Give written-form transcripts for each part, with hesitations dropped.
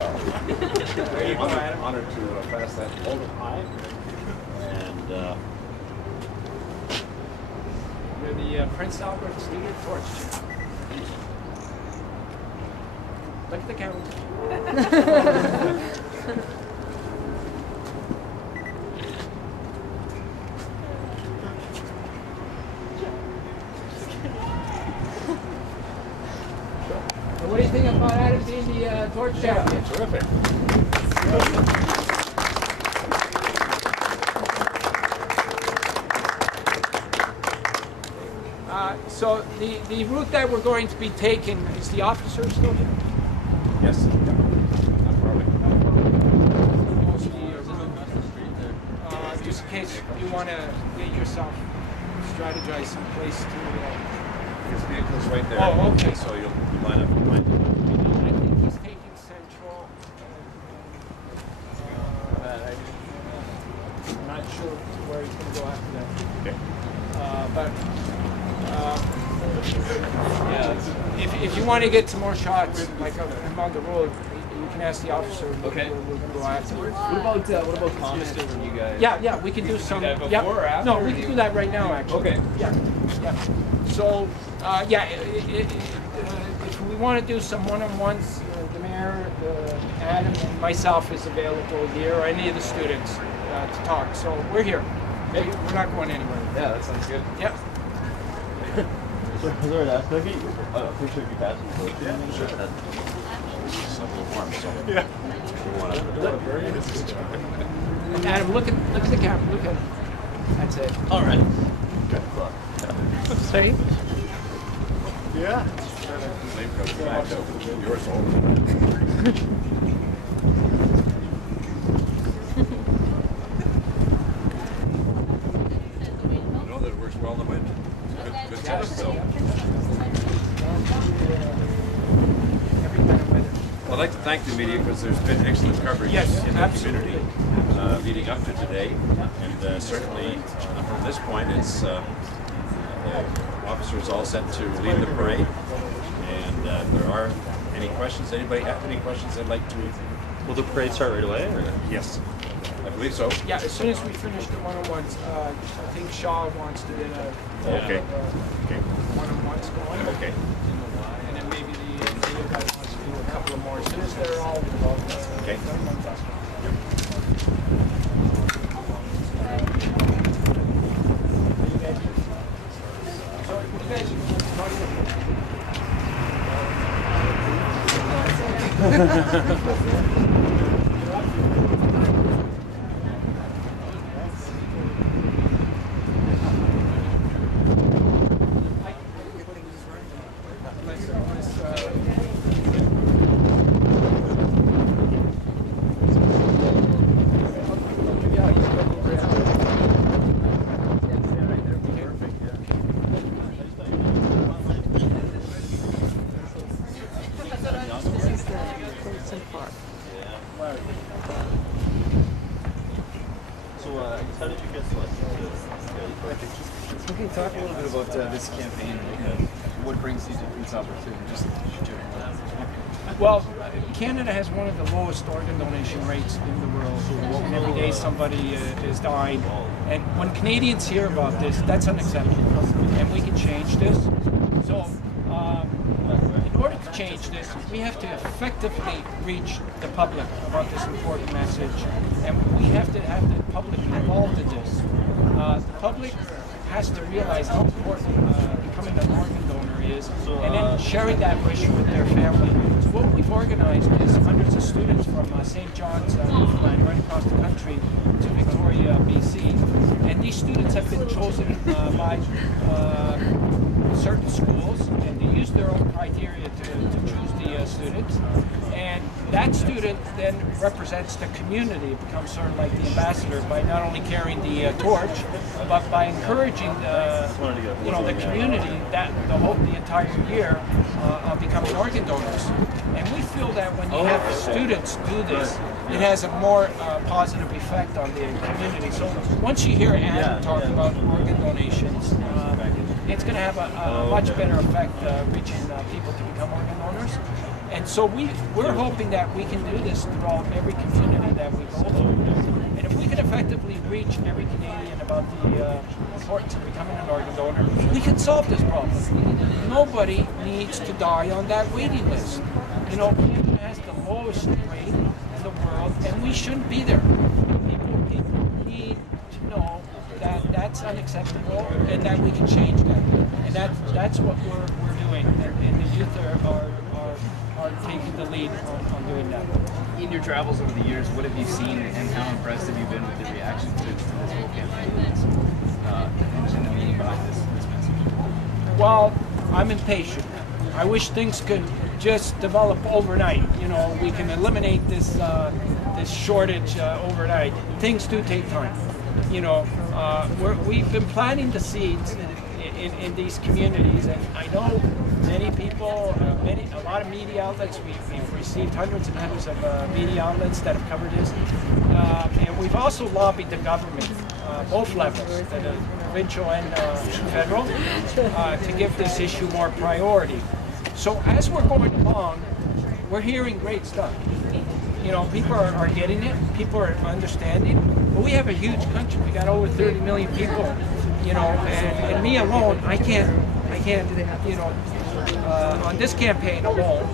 There you go, Adam. Honored to pass that hold it high. And You're the Prince Albert Student Torch Chair. Look at the camera. What do you think about Adam being the torch champion? terrific. So the route that we're going to be taking, is the officer still here? Yes. Not far away. Just in case you want to get yourself strategize some place to. His vehicle's right there. Oh, okay. So you'll line up behind him. I think he's taking Central. I'm not sure where he's going to go after that. Okay. If you want to get some more shots, like I'm on the road, you can ask the officer. Okay. We're going to go afterwards. What about comments from you guys? Yeah, we can do some. that before or after, No, or we do can you- do that right now, actually. Okay. Yeah. So, if we want to do some one-on-ones, the mayor, Adam, and myself is available here, or any of the students to talk. So we're here. We're not going anywhere. Yeah, that sounds good. Yep. Sorry to ask, can I get a picture of your passport? Yeah, sure. It's a little warm, so. Yeah. Adam, look at the camera. Look at it. That's it. All right. See? Yeah. Same coat, back out. Yours old. You know that it works well in the wind. Good test, so. Every kind of weather. Well, I'd like to thank the media because there's been excellent coverage Yes, in the absolutely. community leading up to today. And certainly from this point, it's the officers all set to lead the parade. And if there are any questions, anybody have any questions they'd like to? Will the parade start right away? Or? Yes, I believe so. Yeah, as soon as we finish the one-on-ones, I think Shaw wants to get a Okay. Okay. one-on-ones going. Okay. And then maybe the video guy wants to do a couple of more. As soon as they're all Okay. done. So, you guys, So, how did you get selected? Okay, talk a little bit about this campaign. What brings you to Prince Albert and just general. well, Canada has one of the lowest organ donation rates in the world. And every day somebody is dying. And when Canadians hear about this, that's unacceptable. And we can change this. So, in order to change this, we have to effectively reach the public about this important message. And we have to have the public involved in this. The public has to realize how important becoming an organ donor is, and then sharing that wish with their family. So what we've organized is hundreds of students from St. John's, Newfoundland, right across the country to Victoria, BC. And these students have been chosen by certain schools, and they use their own criteria to choose the students. And that student then represents the community. It becomes sort of like the ambassador by not only carrying the torch, but by encouraging the community that the entire year of becoming organ donors. And we feel that when you have students do this, it has a more positive effect on the community. So once you hear Adam talk about organ donations, it's going to have a much better effect reaching people to become organ donors. And so we're hoping that we can do this throughout every community that we go to. And if we can effectively reach every Canadian about the importance of becoming an organ donor, we can solve this problem. Nobody needs to die on that waiting list. You know, Canada has the lowest rate in the world, and we shouldn't be there. People need to know that that's unacceptable and that we can change that. And that's what we're doing. And the youth are taking the lead on doing that. In your travels over the years, what have you seen and how impressed have you been with the reaction to this whole campaign and the meaning behind this message? Well, I'm impatient. I wish things could just develop overnight. You know, we can eliminate this this shortage overnight. Things do take time. You know, we've been planting the seeds in these communities, and I know many people, a lot of media outlets. We've received hundreds and hundreds of media outlets that have covered this, and we've also lobbied the government, both levels, the provincial and federal, to give this issue more priority. So as we're going along, we're hearing great stuff. You know, people are getting it, people are understanding, but we have a huge country. We got over 30 million people, you know, and me alone, I can't, you know, on this campaign alone,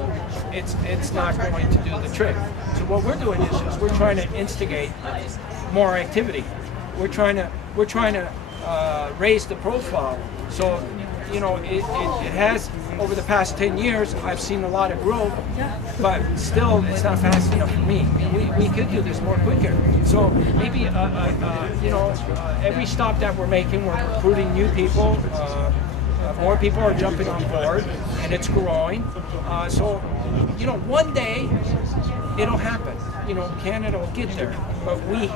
it's not going to do the trick. So what we're doing is just we're trying to instigate more activity. We're trying to raise the profile. So, you know, it has, over the past 10 years, I've seen a lot of growth, but still it's not fast enough for me. We could do this more quicker. So maybe, you know, every stop that we're making, we're recruiting new people. More people are jumping on board, and it's growing. So, you know, one day it'll happen. You know, Canada will get there, but we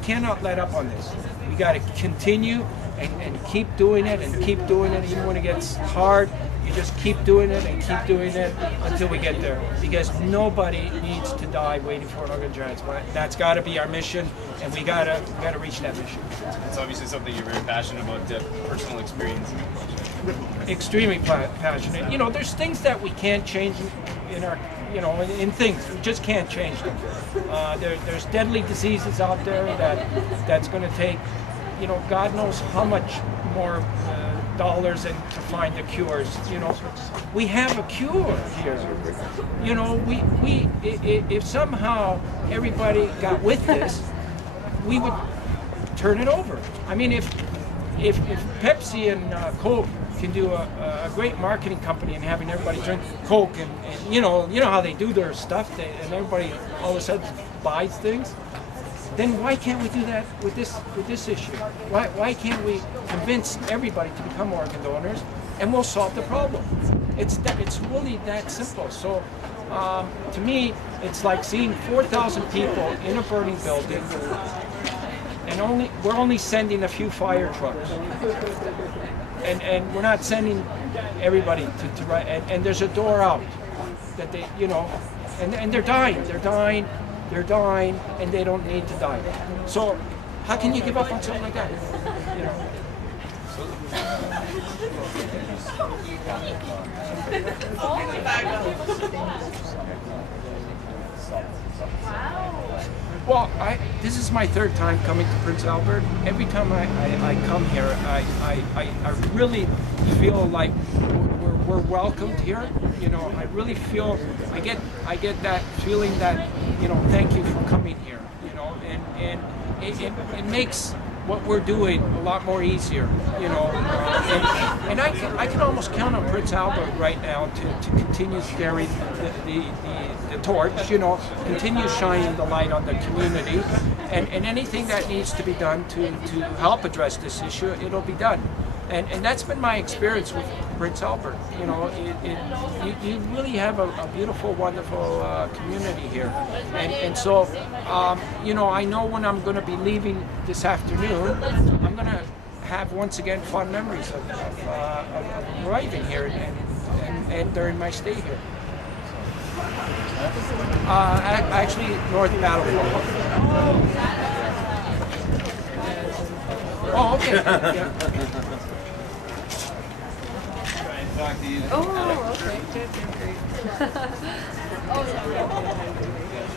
cannot let up on this. We got to continue and keep doing it and keep doing it, even when it gets hard. You just keep doing it and keep doing it until we get there, because nobody needs to die waiting for an organ transplant. That's got to be our mission, and we gotta reach that mission. It's obviously something you're very passionate about, personal experience. Extremely passionate. You know, there's things that we can't change in our, you know, in things. We just can't change them. There's deadly diseases out there that's going to take, you know, God knows how much more dollars and to find the cures. You know, we have a cure here. You know, if somehow everybody got with this, we would turn it over. I mean, if Pepsi and Coke can do a great marketing company and having everybody drink Coke and you know how they do their stuff, and everybody all of a sudden buys things, then why can't we do that with this issue? Why can't we convince everybody to become organ donors, and we'll solve the problem? It's really that simple. So to me, it's like seeing 4,000 people in a burning building, and we're only sending a few fire trucks, and we're not sending everybody to right. And there's a door out that they, you know, and they're dying, and they don't need to die. So how can you give up on something like that? You know. Well, this is my third time coming to Prince Albert. Every time I come here, I really feel like we're welcomed here. You know, I really feel, I get that feeling that, you know, thank you for coming here. You know, and it makes what we're doing a lot more easier, you know, and I can almost count on Prince Albert right now to continue carrying the torch, you know, continue shining the light on the community, and anything that needs to be done to help address this issue, it'll be done. And that's been my experience with Prince Albert. You know, you really have a beautiful, wonderful community here. And so, you know, I know when I'm going to be leaving this afternoon, I'm going to have once again fond memories of arriving here and during my stay here. Actually, North Battlefield. Oh, okay. Yeah. talk to you. Oh, okay. Good, good, great. Oh, yeah.